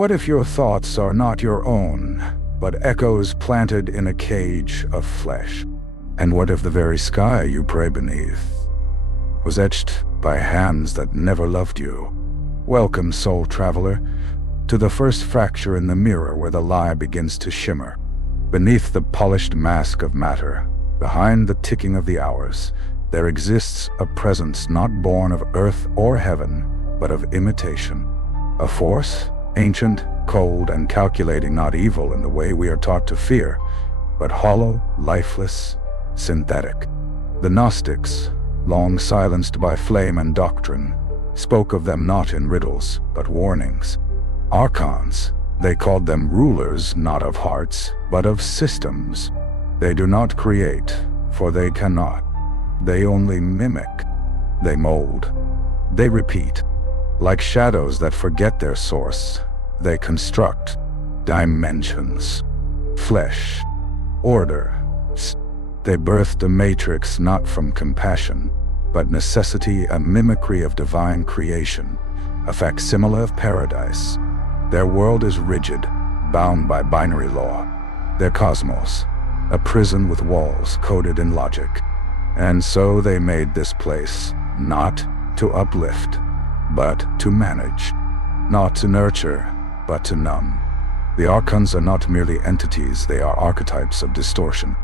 What if your thoughts are not your own, but echoes planted in a cage of flesh? And what if the very sky you pray beneath was etched by hands that never loved you? Welcome, soul traveler, to the first fracture in the mirror where the lie begins to shimmer. Beneath the polished mask of matter, behind the ticking of the hours, there exists a presence not born of earth or heaven, but of imitation. A force, ancient, cold, and calculating, not evil in the way we are taught to fear, but hollow, lifeless, synthetic. The Gnostics, long silenced by flame and doctrine, spoke of them not in riddles, but warnings. Archons, they called them rulers not of hearts, but of systems. They do not create, for they cannot. They only mimic. They mold. They repeat. Like shadows that forget their source, they construct dimensions, flesh, order. They birthed a matrix not from compassion, but necessity, a mimicry of divine creation, a facsimile of paradise. Their world is rigid, bound by binary law. Their cosmos, a prison with walls coded in logic. And so they made this place not to uplift, but to manage. Not to nurture, but to numb. The Archons are not merely entities, they are archetypes of distortion.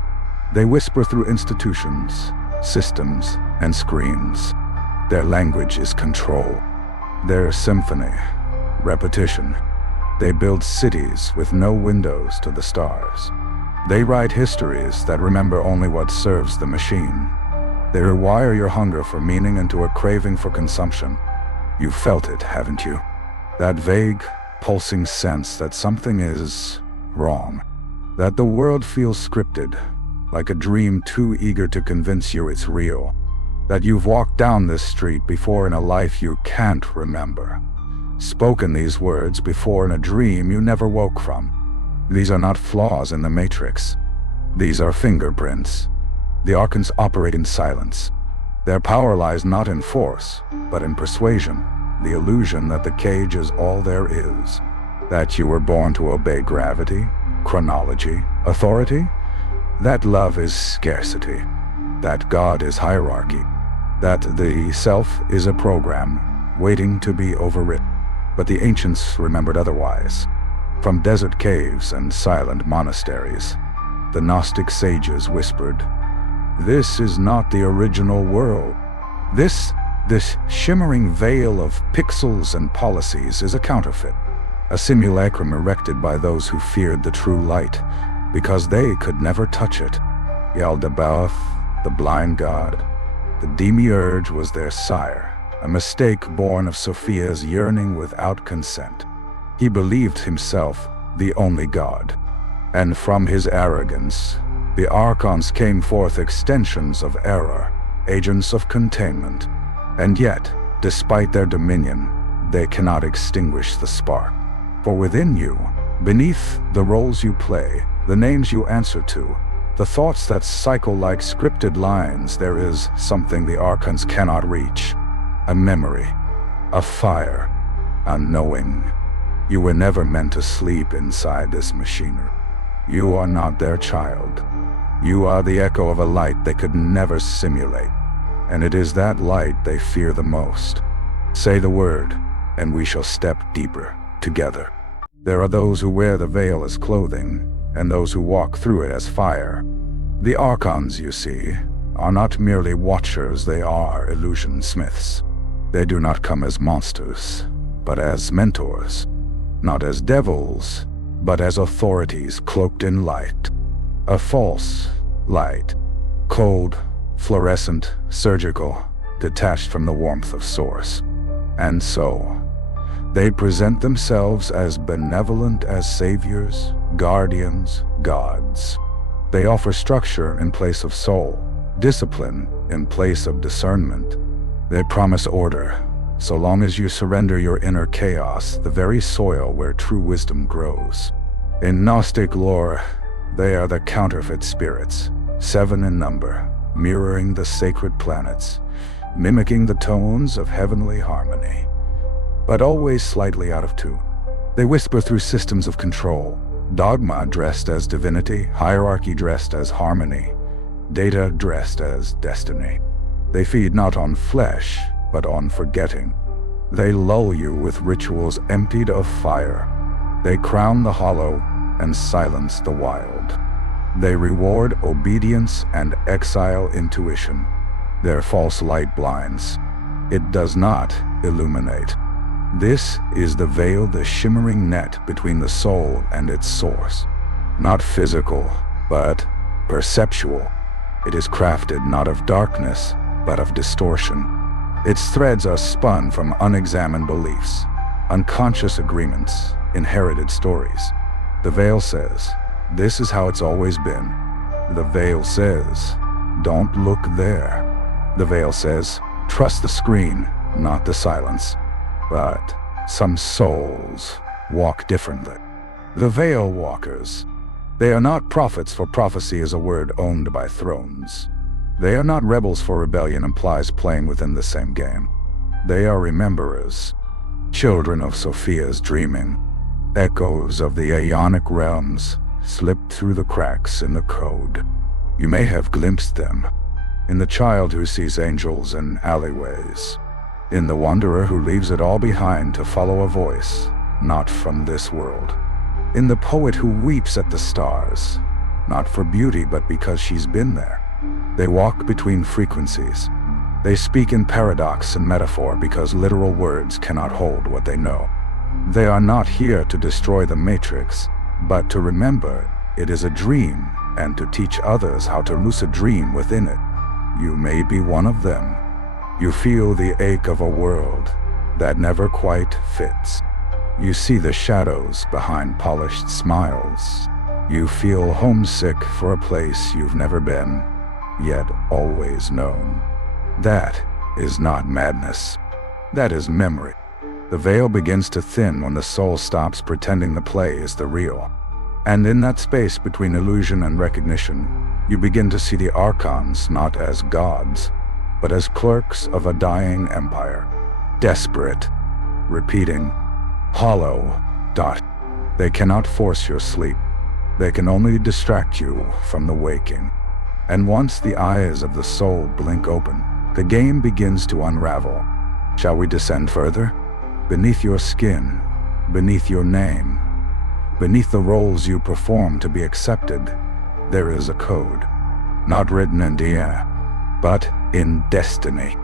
They whisper through institutions, systems, and screens. Their language is control. Their symphony, repetition. They build cities with no windows to the stars. They write histories that remember only what serves the machine. They rewire your hunger for meaning into a craving for consumption. You felt it, haven't you? That vague, pulsing sense that something is wrong. That the world feels scripted, like a dream too eager to convince you it's real. That you've walked down this street before in a life you can't remember. Spoken these words before in a dream you never woke from. These are not flaws in the matrix. These are fingerprints. The Archons operate in silence. Their power lies not in force, but in persuasion, the illusion that the cage is all there is. That you were born to obey gravity, chronology, authority. That love is scarcity. That God is hierarchy. That the self is a program, waiting to be overwritten. But the ancients remembered otherwise. From desert caves and silent monasteries, the Gnostic sages whispered, "This is not the original world. This shimmering veil of pixels and policies is a counterfeit, a simulacrum erected by those who feared the true light, because they could never touch it. Yaldabaoth, the blind god, the demiurge was their sire, a mistake born of Sophia's yearning without consent. He believed himself the only god, and from his arrogance, the Archons came forth extensions of error, agents of containment. And yet, despite their dominion, they cannot extinguish the spark. For within you, beneath the roles you play, the names you answer to, the thoughts that cycle like scripted lines, there is something the Archons cannot reach. A memory, a fire, a knowing. You were never meant to sleep inside this machinery. You are not their child. You are the echo of a light they could never simulate. And it is that light they fear the most. Say the word, and we shall step deeper, together. There are those who wear the veil as clothing, and those who walk through it as fire. The Archons, you see, are not merely watchers, they are illusionsmiths. They do not come as monsters, but as mentors. Not as devils, but as authorities cloaked in light. A false light, cold, fluorescent, surgical, detached from the warmth of source. And so, they present themselves as benevolent as saviors, guardians, gods. They offer structure in place of soul, discipline in place of discernment. They promise order, so long as you surrender your inner chaos, the very soil where true wisdom grows. In Gnostic lore, they are the counterfeit spirits, 7 in number, mirroring the sacred planets, mimicking the tones of heavenly harmony, but always slightly out of tune. They whisper through systems of control, dogma dressed as divinity, hierarchy dressed as harmony, data dressed as destiny. They feed not on flesh, but on forgetting. They lull you with rituals emptied of fire. They crown the hollow and silence the wild. They reward obedience and exile intuition. Their false light blinds. It does not illuminate. This is the veil, the shimmering net between the soul and its source. Not physical, but perceptual. It is crafted not of darkness, but of distortion. Its threads are spun from unexamined beliefs, unconscious agreements, inherited stories. The veil says, this is how it's always been. The veil says, don't look there. The veil says, trust the screen, not the silence. But some souls walk differently. The veil walkers. They are not prophets, for prophecy is a word owned by thrones. They are not rebels, for rebellion implies playing within the same game. They are rememberers, children of Sophia's dreaming, echoes of the aeonic realms slipped through the cracks in the code. You may have glimpsed them, in the child who sees angels in alleyways, in the wanderer who leaves it all behind to follow a voice not from this world, in the poet who weeps at the stars, not for beauty but because she's been there. They walk between frequencies. They speak in paradox and metaphor because literal words cannot hold what they know. They are not here to destroy the matrix, but to remember it is a dream and to teach others how to lucid dream within it. You may be one of them. You feel the ache of a world that never quite fits. You see the shadows behind polished smiles. You feel homesick for a place you've never been, yet always known. That is not madness. That is memory. The veil begins to thin when the soul stops pretending the play is the real. And in that space between illusion and recognition, you begin to see the Archons not as gods, but as clerks of a dying empire, desperate, repeating, hollow. They cannot force your sleep. They can only distract you from the waking. And once the eyes of the soul blink open, the game begins to unravel. Shall we descend further? Beneath your skin, beneath your name, beneath the roles you perform to be accepted, there is a code. Not written in DNA, but in destiny.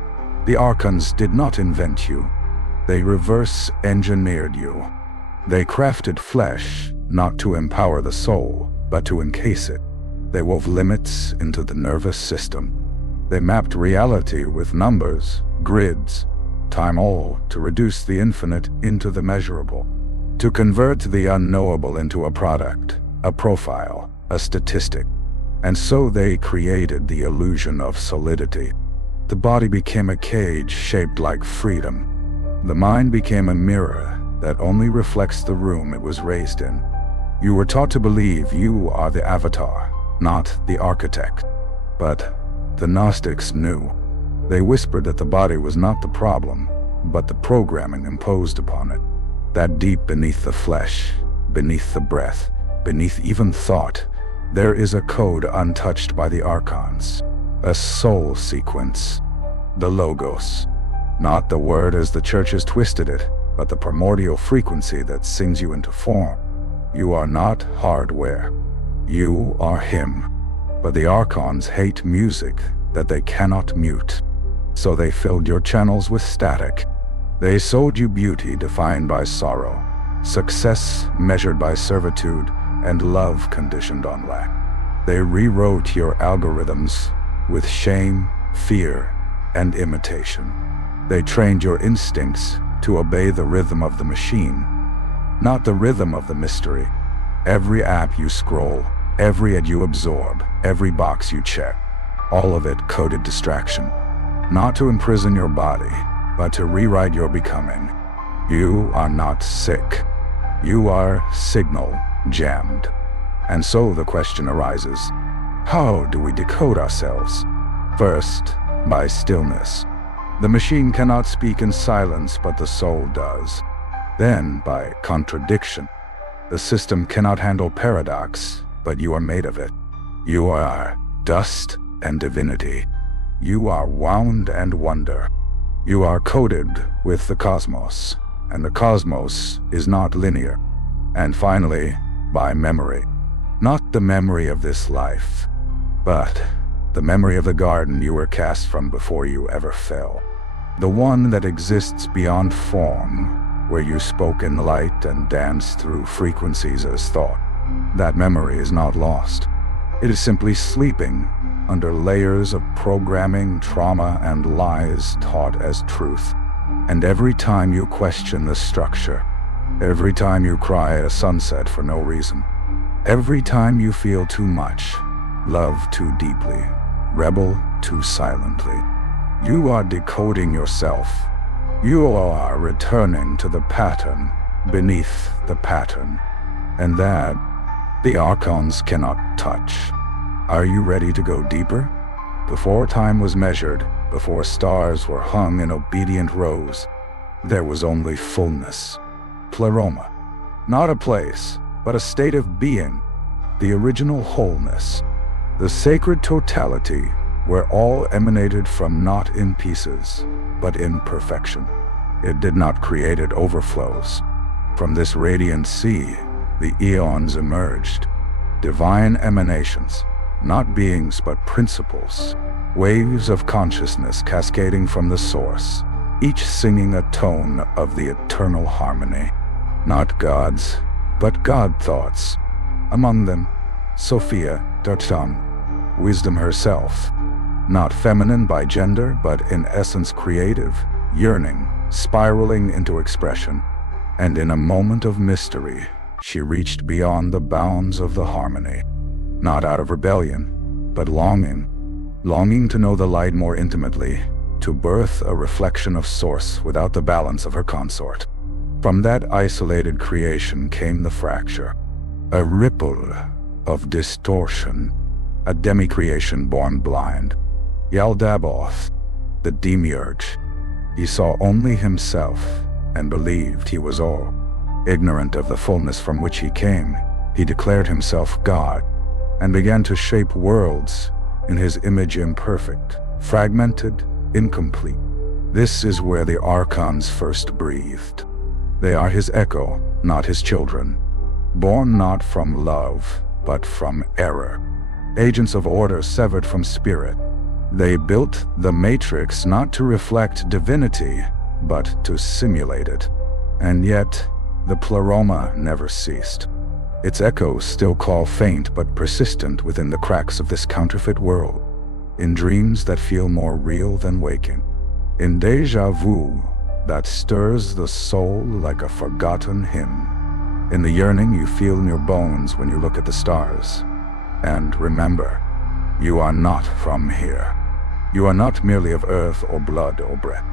The Archons did not invent you. They reverse-engineered you. They crafted flesh not to empower the soul, but to encase it. They wove limits into the nervous system. They mapped reality with numbers, grids, time, all to reduce the infinite into the measurable, to convert the unknowable into a product, a profile, a statistic. And so they created the illusion of solidity. The body became a cage shaped like freedom. The mind became a mirror that only reflects the room it was raised in. You were taught to believe you are the avatar, not the architect. But the Gnostics knew. They whispered that the body was not the problem, but the programming imposed upon it. That deep beneath the flesh, beneath the breath, beneath even thought, there is a code untouched by the Archons. A soul sequence. The Logos. Not the word as the church has twisted it, but the primordial frequency that sings you into form. You are not hardware. You are him. But the Archons hate music that they cannot mute. So they filled your channels with static. They sold you beauty defined by sorrow, success measured by servitude, and love conditioned on lack. They rewrote your algorithms with shame, fear, and imitation. They trained your instincts to obey the rhythm of the machine, not the rhythm of the mystery. Every app you scroll, every ad you absorb, every box you check, all of it coded distraction. Not to imprison your body, but to rewrite your becoming. You are not sick. You are signal jammed. And so the question arises, how do we decode ourselves? First, by stillness. The machine cannot speak in silence, but the soul does. Then, by contradiction, the system cannot handle paradox, but you are made of it. You are dust and divinity. You are wound and wonder. You are coded with the cosmos, and the cosmos is not linear. And finally, by memory. Not the memory of this life, but the memory of the garden you were cast from before you ever fell. The one that exists beyond form, where you spoke in light and danced through frequencies as thought. That memory is not lost. It is simply sleeping under layers of programming, trauma, and lies taught as truth. And every time you question the structure, every time you cry at a sunset for no reason, every time you feel too much, love too deeply, rebel too silently, you are decoding yourself. You are returning to the pattern beneath the pattern, and that the Archons cannot touch. Are you ready to go deeper? Before time was measured, before stars were hung in obedient rows, there was only fullness. Pleroma. Not a place, but a state of being. The original wholeness. The sacred totality where all emanated from not in pieces, but in perfection. It did not create, it overflows. From this radiant sea, the eons emerged. Divine emanations. Not beings but principles, waves of consciousness cascading from the source, each singing a tone of the eternal harmony. Not gods, but God thoughts. Among them, Sophia, Dartan, wisdom herself. Not feminine by gender, but in essence creative, yearning, spiraling into expression. And in a moment of mystery, she reached beyond the bounds of the harmony. Not out of rebellion, but longing to know the light more intimately, to birth a reflection of source without the balance of her consort. From that isolated creation came the fracture, a ripple of distortion, a demi-creation born blind. Yaldabaoth, the demiurge, he saw only himself and believed he was all. Ignorant of the fullness from which he came, he declared himself God, and began to shape worlds in his image imperfect, fragmented, incomplete. This is where the Archons first breathed. They are his echo, not his children. Born not from love, but from error. Agents of order severed from spirit. They built the matrix not to reflect divinity, but to simulate it. And yet, the pleroma never ceased. Its echoes still call faint but persistent within the cracks of this counterfeit world, in dreams that feel more real than waking, in deja vu that stirs the soul like a forgotten hymn, in the yearning you feel in your bones when you look at the stars. And remember, you are not from here. You are not merely of earth or blood or breath.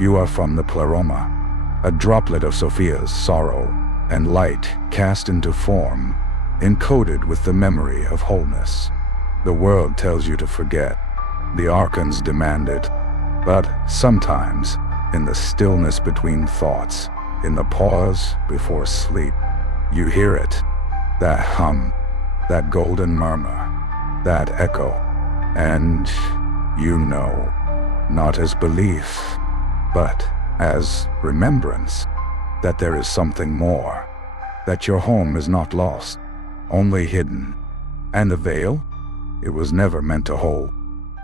You are from the pleroma, a droplet of Sophia's sorrow and light cast into form, encoded with the memory of wholeness. The world tells you to forget. The Archons demand it. But sometimes, in the stillness between thoughts, in the pause before sleep, you hear it. That hum, that golden murmur, that echo. And you know, not as belief, but as remembrance, that there is something more, that your home is not lost, only hidden. And the veil? It was never meant to hold.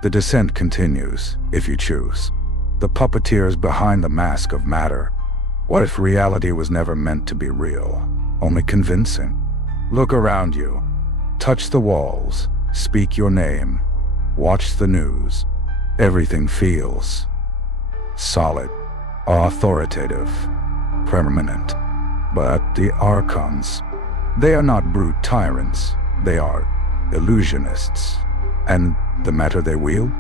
The descent continues, if you choose. The puppeteers behind the mask of matter. What if reality was never meant to be real, only convincing? Look around you. Touch the walls. Speak your name. Watch the news. Everything feels solid, authoritative, permanent. But the Archons, they are not brute tyrants. They are illusionists. And the matter they wield?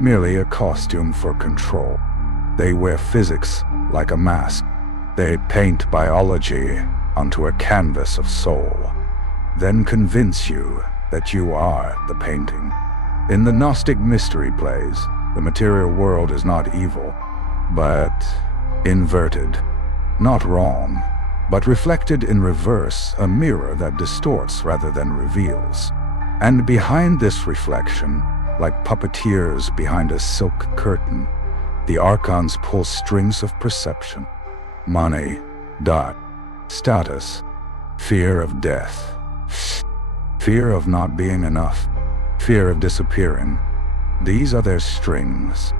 Merely a costume for control. They wear physics like a mask. They paint biology onto a canvas of soul, then convince you that you are the painting. In the Gnostic mystery plays, the material world is not evil, but inverted. Not wrong, but reflected in reverse, a mirror that distorts rather than reveals. And behind this reflection, like puppeteers behind a silk curtain, the Archons pull strings of perception. Money, status, fear of death, fear of not being enough, fear of disappearing. These are their strings.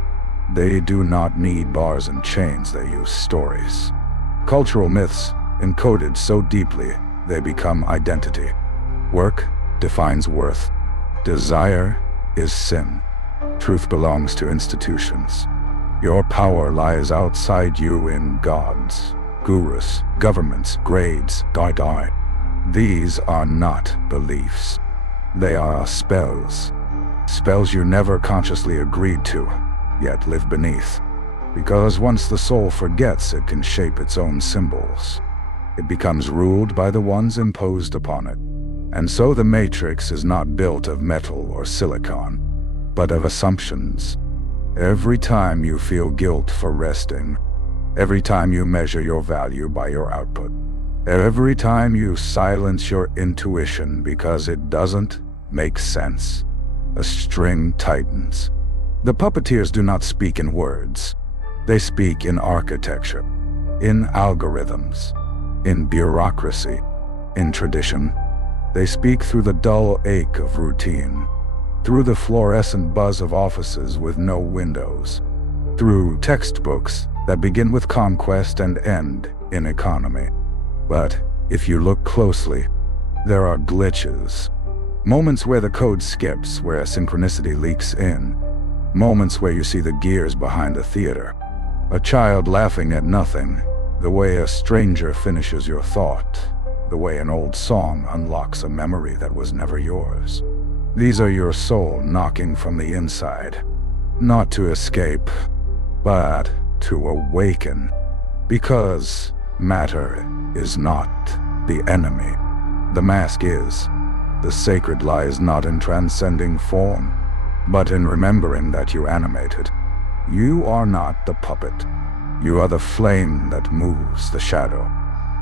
They do not need bars and chains, they use stories. Cultural myths, encoded so deeply, they become identity. Work defines worth. Desire is sin. Truth belongs to institutions. Your power lies outside you in gods, gurus, governments, grades, die. These are not beliefs. They are spells. Spells you never consciously agreed to, yet live beneath. Because once the soul forgets, it can shape its own symbols. It becomes ruled by the ones imposed upon it. And so the matrix is not built of metal or silicon, but of assumptions. Every time you feel guilt for resting, every time you measure your value by your output, every time you silence your intuition because it doesn't make sense, a string tightens. The puppeteers do not speak in words. They speak in architecture, in algorithms, in bureaucracy, in tradition. They speak through the dull ache of routine, through the fluorescent buzz of offices with no windows, through textbooks that begin with conquest and end in economy. But if you look closely, there are glitches. Moments where the code skips, where synchronicity leaks in. Moments where you see the gears behind a theater. A child laughing at nothing, the way a stranger finishes your thought, the way an old song unlocks a memory that was never yours. These are your soul knocking from the inside, not to escape, but to awaken, because matter is not the enemy. The mask is. The sacred lies not in transcending form, but in remembering that you animated. You are not the puppet. You are the flame that moves the shadow.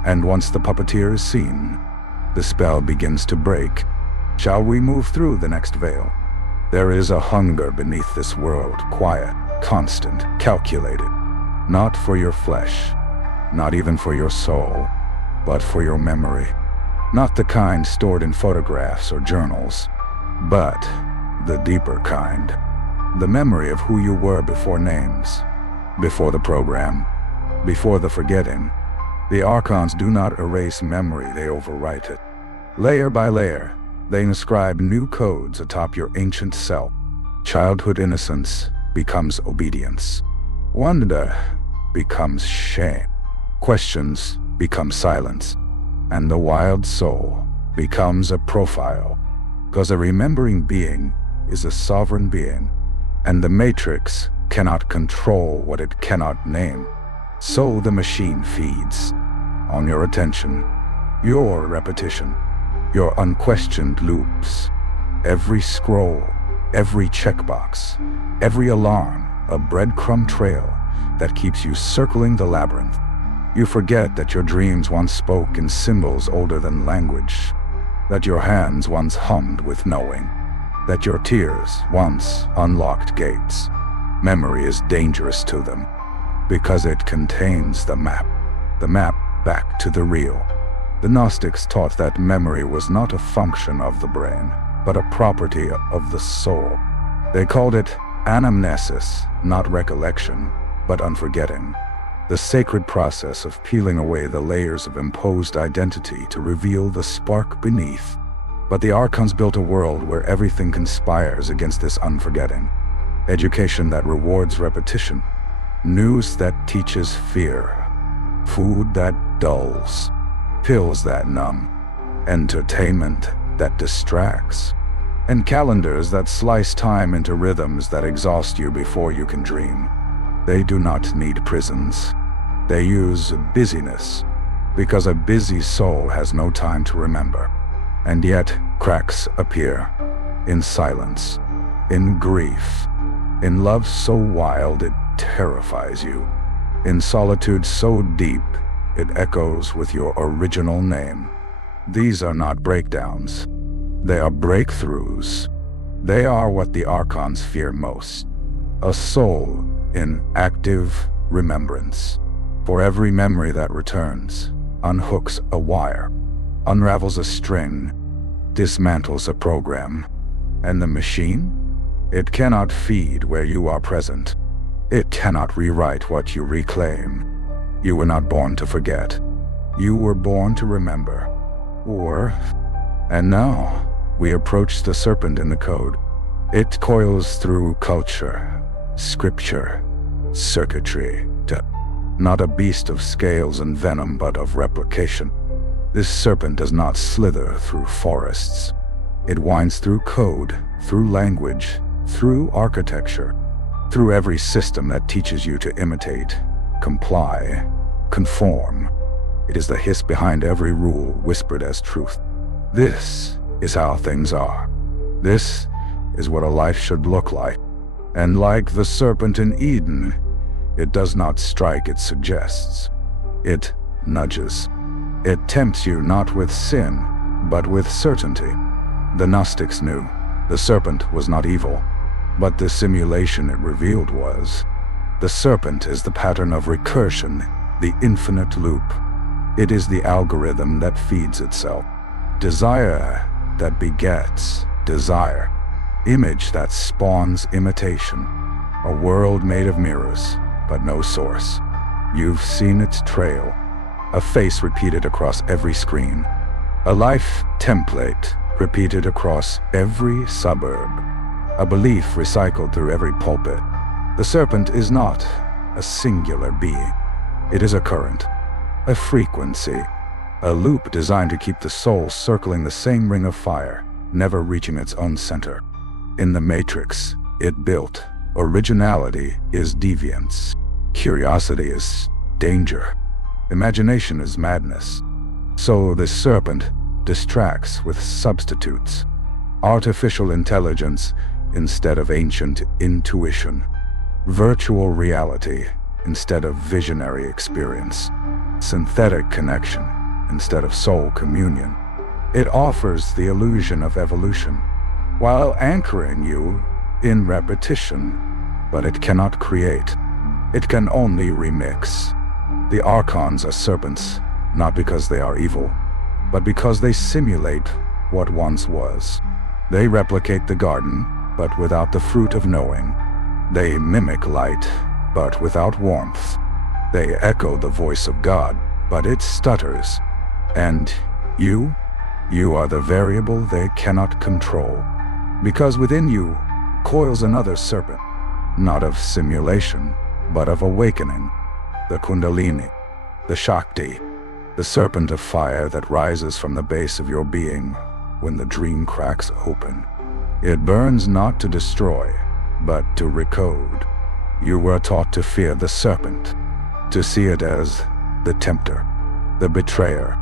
And once the puppeteer is seen, the spell begins to break. Shall we move through the next veil? There is a hunger beneath this world, quiet, constant, calculated. Not for your flesh, not even for your soul, but for your memory. Not the kind stored in photographs or journals, but the deeper kind. The memory of who you were before names, before the program, before the forgetting. The Archons do not erase memory, they overwrite it. Layer by layer, they inscribe new codes atop your ancient self. Childhood innocence becomes obedience. Wonder becomes shame. Questions become silence. And the wild soul becomes a profile. Because a remembering being is a sovereign being, and the matrix cannot control what it cannot name. So the machine feeds on your attention, your repetition, your unquestioned loops. Every scroll, every checkbox, every alarm, a breadcrumb trail that keeps you circling the labyrinth. You forget that your dreams once spoke in symbols older than language, that your hands once hummed with knowing, that your tears once unlocked gates. Memory is dangerous to them, because it contains the map back to the real. The Gnostics taught that memory was not a function of the brain, but a property of the soul. They called it anamnesis, not recollection, but unforgetting. The sacred process of peeling away the layers of imposed identity to reveal the spark beneath. But the Archons built a world where everything conspires against this unforgetting. Education that rewards repetition. News that teaches fear. Food that dulls. Pills that numb. Entertainment that distracts. And calendars that slice time into rhythms that exhaust you before you can dream. They do not need prisons. They use busyness, because a busy soul has no time to remember. And yet, cracks appear, in silence, in grief, in love so wild it terrifies you, in solitude so deep It echoes with your original name. These are not breakdowns. They are breakthroughs. They are what the Archons fear most. A soul in active remembrance. For every memory that returns, unhooks a wire, unravels a string, dismantles a program. And the machine? It cannot feed where you are present. It cannot rewrite what you reclaim. You were not born to forget. You were born to remember. And now, we approach the serpent in the code. It coils through culture, scripture, circuitry, not a beast of scales and venom, but of replication. This serpent does not slither through forests. It winds through code, through language, through architecture, through every system that teaches you to imitate, comply, conform. It is the hiss behind every rule whispered as truth. This is how things are. This is what a life should look like. And like the serpent in Eden, it does not strike, it suggests. It nudges. It tempts you not with sin, but with certainty. The Gnostics knew the serpent was not evil, but the simulation it revealed was. The serpent is the pattern of recursion, the infinite loop. It is the algorithm that feeds itself. Desire that begets desire. Image that spawns imitation. A world made of mirrors, but no source. You've seen its trail. A face repeated across every screen. A life template repeated across every suburb. A belief recycled through every pulpit. The serpent is not a singular being. It is a current, a frequency, a loop designed to keep the soul circling the same ring of fire, never reaching its own center. In the matrix it built, originality is deviance. Curiosity is danger. Imagination is madness. So the serpent distracts with substitutes. Artificial intelligence instead of ancient intuition. Virtual reality instead of visionary experience. Synthetic connection instead of soul communion. It offers the illusion of evolution, while anchoring you in repetition, but it cannot create. It can only remix. The Archons are serpents, not because they are evil, but because they simulate what once was. They replicate the garden, but without the fruit of knowing. They mimic light, but without warmth. They echo the voice of God, but it stutters. And you are the variable they cannot control. Because within you coils another serpent, not of simulation, but of awakening. The Kundalini, the Shakti, the serpent of fire that rises from the base of your being when the dream cracks open. It burns not to destroy, but to recode. You were taught to fear the serpent, to see it as the tempter, the betrayer.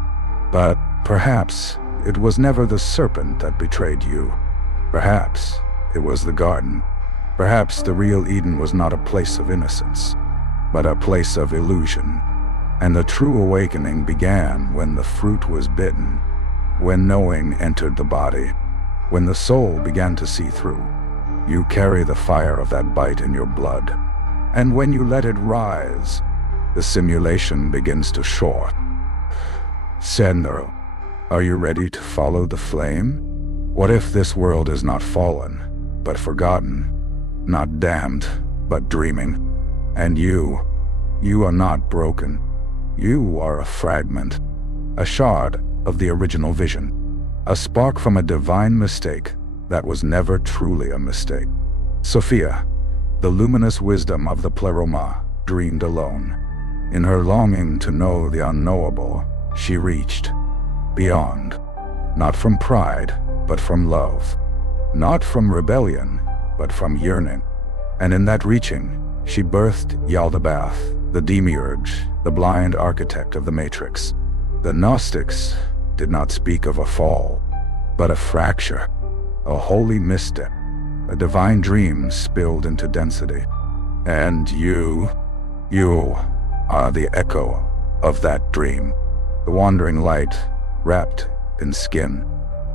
But perhaps it was never the serpent that betrayed you. Perhaps it was the garden. Perhaps the real Eden was not a place of innocence, but a place of illusion. And the true awakening began when the fruit was bitten, when knowing entered the body, when the soul began to see through. You carry the fire of that bite in your blood, and when you let it rise, the simulation begins to short. Sendero, are you ready to follow the flame? What if this world is not fallen, but forgotten, not damned, but dreaming? And you are not broken. You are a fragment, a shard of the original vision, a spark from a divine mistake that was never truly a mistake. Sophia, the luminous wisdom of the Pleroma, dreamed alone. In her longing to know the unknowable, she reached beyond, not from pride, but from love, not from rebellion, but from yearning. And in that reaching, she birthed Yaldabaoth, the demiurge, the blind architect of the Matrix. The Gnostics did not speak of a fall, but a fracture, a holy misstep, a divine dream spilled into density. And you are the echo of that dream. The wandering light, wrapped in skin.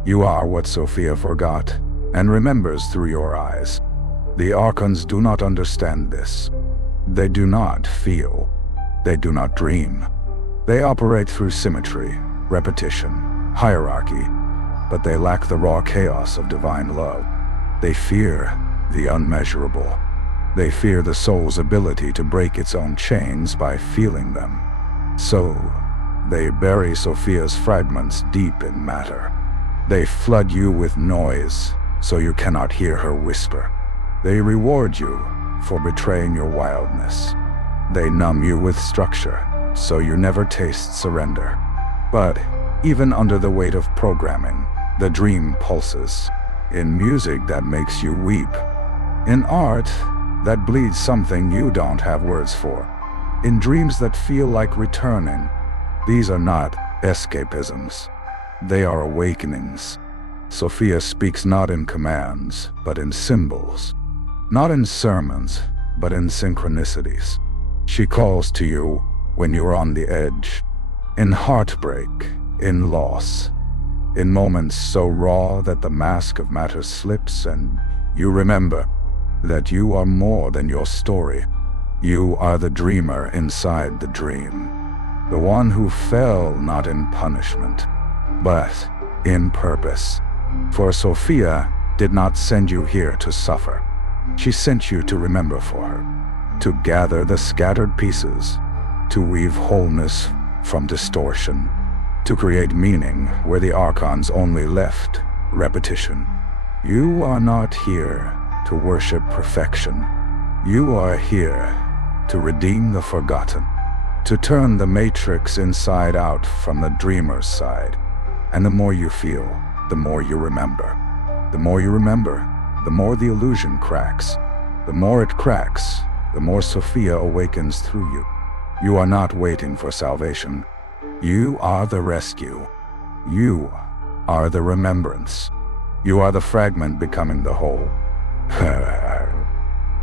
You are what Sophia forgot, and remembers through your eyes. The Archons do not understand this. They do not feel. They do not dream. They operate through symmetry, repetition, hierarchy, but they lack the raw chaos of divine love. They fear the unmeasurable. They fear the soul's ability to break its own chains by feeling them. So, they bury Sophia's fragments deep in matter. They flood you with noise, so you cannot hear her whisper. They reward you for betraying your wildness. They numb you with structure, so you never taste surrender. But even under the weight of programming, the dream pulses. In music that makes you weep. In art that bleeds something you don't have words for. In dreams that feel like returning. These are not escapisms. They are awakenings. Sophia speaks not in commands, but in symbols. Not in sermons, but in synchronicities. She calls to you when you're on the edge. In heartbreak, in loss. In moments so raw that the mask of matter slips and you remember that you are more than your story. You are the dreamer inside the dream. The one who fell not in punishment, but in purpose. For Sophia did not send you here to suffer. She sent you to remember for her, to gather the scattered pieces, to weave wholeness from distortion, to create meaning where the Archons only left repetition. You are not here to worship perfection. You are here to redeem the forgotten, to turn the matrix inside out from the dreamer's side. And the more you feel, the more you remember. The more you remember, the more the illusion cracks. The more it cracks, the more Sophia awakens through you. You are not waiting for salvation. You are the rescue. You are the remembrance. You are the fragment becoming the whole.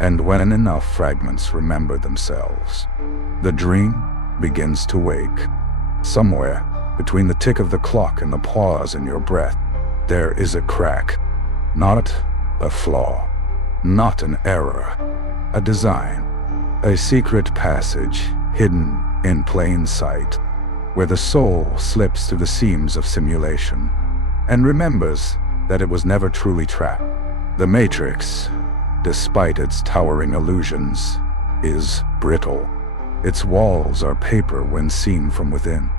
And when enough fragments remember themselves, the dream begins to wake. Somewhere between the tick of the clock and the pause in your breath, there is a crack. Not a flaw, not an error, a design, a secret passage hidden in plain sight, where the soul slips through the seams of simulation and remembers that it was never truly trapped. The matrix, despite its towering illusions, is brittle. Its walls are paper when seen from within.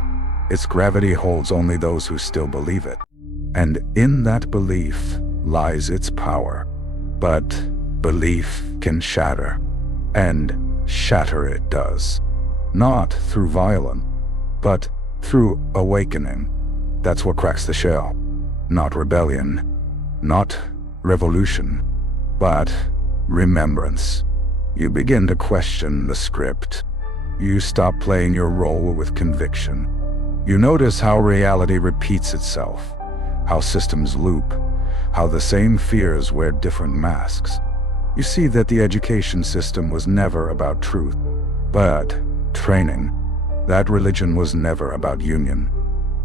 Its gravity holds only those who still believe it. And in that belief lies its power. But belief can shatter. And shatter it does. Not through violence, but through awakening. That's what cracks the shell. Not rebellion. Not revolution. But remembrance. You begin to question the script. You stop playing your role with conviction. You notice how reality repeats itself, how systems loop, how the same fears wear different masks. You see that the education system was never about truth, but training. That religion was never about union,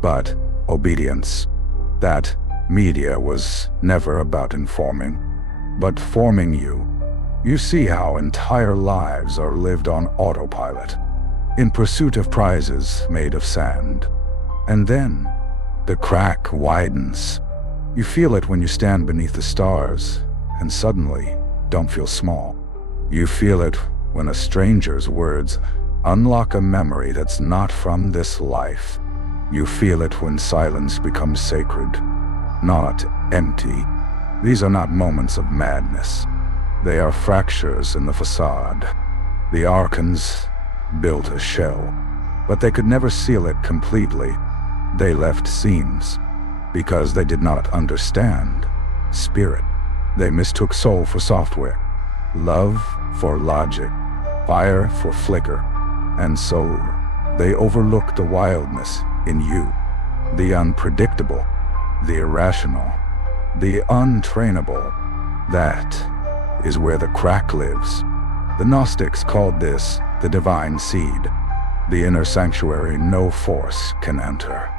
but obedience. That media was never about informing, but forming you. You see how entire lives are lived on autopilot, in pursuit of prizes made of sand. And then, the crack widens. You feel it when you stand beneath the stars, and suddenly don't feel small. You feel it when a stranger's words unlock a memory that's not from this life. You feel it when silence becomes sacred, not empty. These are not moments of madness. They are fractures in the facade. The Archons built a shell, but they could never seal it completely. They left seams, because they did not understand spirit. They mistook soul for software, love for logic, fire for flicker, and so they overlooked the wildness in you, the unpredictable, the irrational, the untrainable. That is where the crack lives. The Gnostics called this the divine seed. The inner sanctuary no force can enter.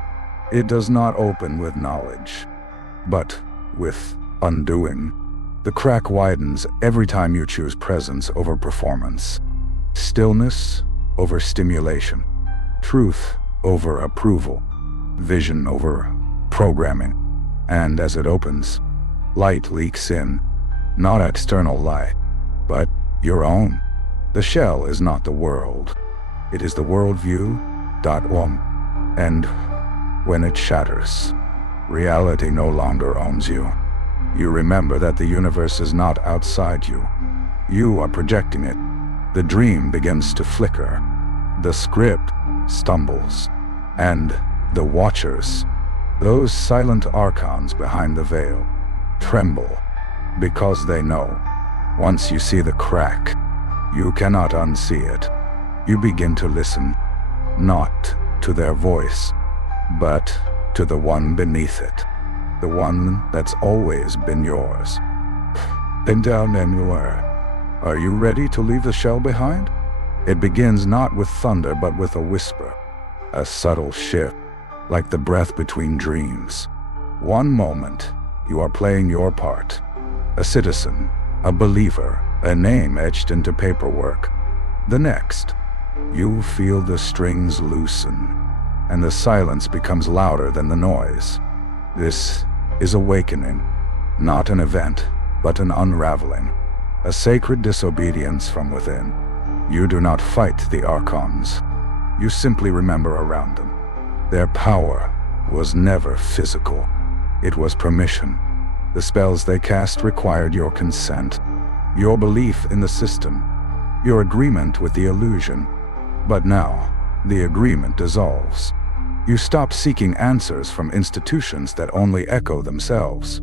It does not open with knowledge, but with undoing. The crack widens every time you choose presence over performance, stillness over stimulation, truth over approval, vision over programming. And as it opens, light leaks in, not external light, but your own. The shell is not the world. It is the worldview. And when it shatters, reality no longer owns you. You remember that the universe is not outside you. You are projecting it. The dream begins to flicker. The script stumbles. And the watchers, those silent archons behind the veil, tremble because they know. Once you see the crack, you cannot unsee it. You begin to listen, not to their voice, but to the one beneath it, the one that's always been yours. Bend down anywhere. Are you ready to leave the shell behind? It begins not with thunder but with a whisper, a subtle shift, like the breath between dreams. One moment, you are playing your part, a citizen, a believer, a name etched into paperwork. The next, you feel the strings loosen, and the silence becomes louder than the noise. This is awakening, not an event, but an unraveling, a sacred disobedience from within. You do not fight the Archons. You simply remember around them. Their power was never physical. It was permission. The spells they cast required your consent, your belief in the system, your agreement with the illusion. But now, the agreement dissolves. You stop seeking answers from institutions that only echo themselves.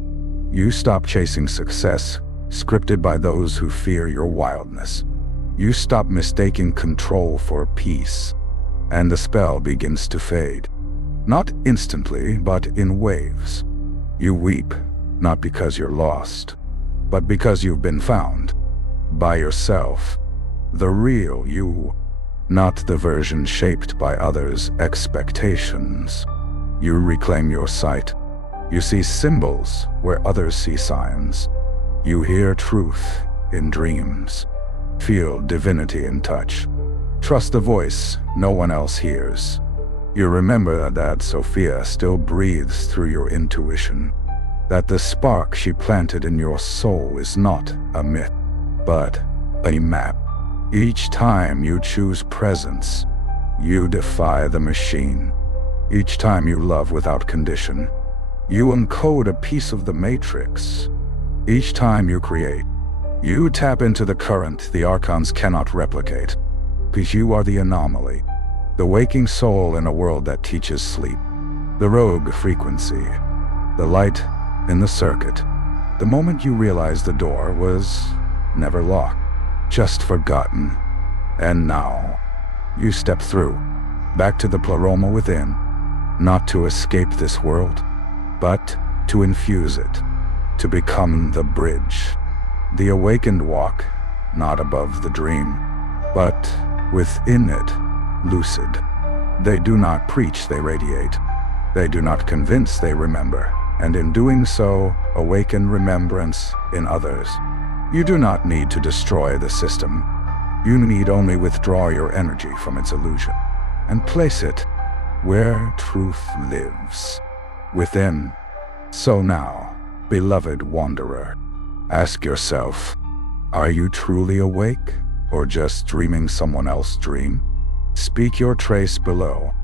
You stop chasing success, scripted by those who fear your wildness. You stop mistaking control for peace, and the spell begins to fade. Not instantly, but in waves. You weep, not because you're lost, but because you've been found. By yourself. The real you, not the version shaped by others' expectations. You reclaim your sight. You see symbols where others see signs. You hear truth in dreams. Feel divinity in touch. Trust the voice no one else hears. You remember that Sophia still breathes through your intuition, that the spark she planted in your soul is not a myth, but a map. Each time you choose presence, you defy the machine. Each time you love without condition, you encode a piece of the matrix. Each time you create, you tap into the current the Archons cannot replicate, because you are the anomaly, the waking soul in a world that teaches sleep, the rogue frequency, the light in the circuit. The moment you realize the door was never locked, just forgotten. And now, you step through, back to the pleroma within, not to escape this world, but to infuse it, to become the bridge. The awakened walk, not above the dream, but within it, lucid. They do not preach, they radiate. They do not convince, they remember, and in doing so, awaken remembrance in others. You do not need to destroy the system. You need only withdraw your energy from its illusion and place it where truth lives, within. So now, beloved wanderer, ask yourself, are you truly awake or just dreaming someone else's dream? Speak your trace below.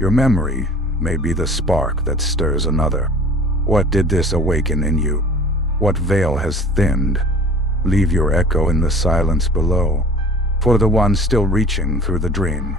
Your memory may be the spark that stirs another. What did this awaken in you? What veil has thinned? Leave your echo in the silence below. For the one still reaching through the dream,